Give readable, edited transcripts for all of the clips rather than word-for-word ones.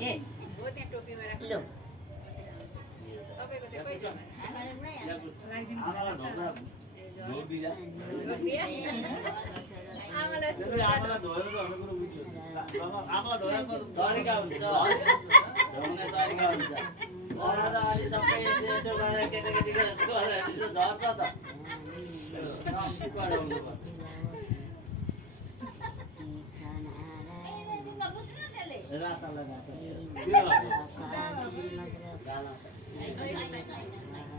ए हो त्यहाँ टोपीमा राख्नु लो तपाईको त्यो पैसा आमालाई ढोका जोड दिया आमालाई आमालाई धोएर गर्ने कुरो बुझ्यो आमालाई ढोकाको तरिका हुन्छ ढोग्ने तरिका हुन्छ अरू त अलि सबै यसो गरेर केटाकेटीको झर्छ त पढाउनु पर्छ रातालाई राता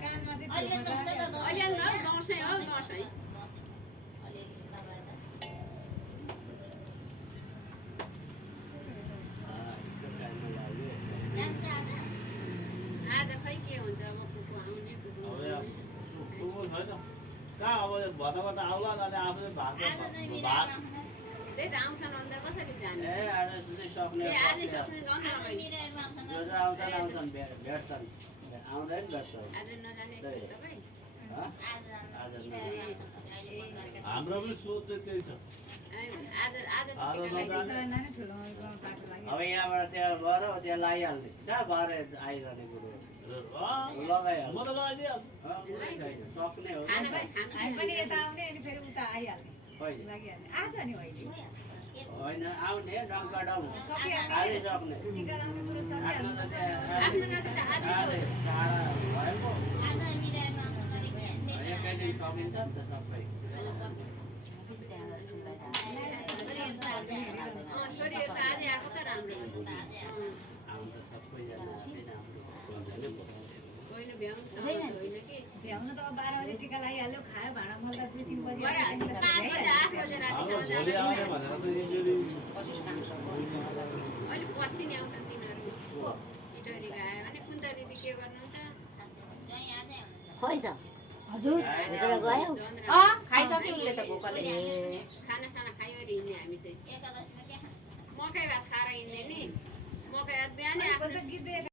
कानमा चाहिँ अहिले दसैँ हो दसैँ आज खै के हुन्छ अब कुकु आउने कुकु छैन कहाँ अब भता आउला अनि आफूले भात भात त्यही त आउँछन् अन्त कसरी जाने ए आज चाहिँ सक्ने आजै सक्ने गन्छ जो जो आउँछन् भेट्छन् आउँदैन भेट्छन् आज नजाने तपाईँ आज हाम्रो पनि सोच चाहिँ त्यही छ आज आज अब यहाँबाट त्यहाँ गएर त्यहाँ लगाइहाल्ने कहाँ भएर आइरहने कुरो लगाइहाल्ने म त लगाइदिइहाल्छु सक्ने हो पनि यता आउने अनि फेरि उता आइहाल्ने कहिले लागिहाल्ने आज नि होइन होइन आउने डङ्काडाउँ आजै सक्ने टिका लाउने कुरो आफ्नो त आफ्नो नाति त आज टाढा भएको एकैचोटि सकिन्छ नि त सबै छोरीहरू त आजै आएको त राम्रो आउनु त सबैजना होइन भ्याउनु होइन कि भ्याउनु त अब 12 बजे टिका लगाइहाल्यो खायो भाँडा मोल्दा 2-3 बजे भइहाल्छ 7 बजे 8 बजे हाम्रो रातिसम्म भोलि आउने भनेर त एकचोटि अहिले पर्सि नि आउँछन् तिनीहरू इटोरीका आयो भने कुन्ता दिदी के गर्नुहुन्छ खोइ त हजुर हजुर गयो खाइसक्यो उसले त भोकले खानासाना खायो अरे हिँड्ने हामी चाहिँ मकै भात खाएर हिँड्ने नि मकै भात बिहानै त आफ्नो गीत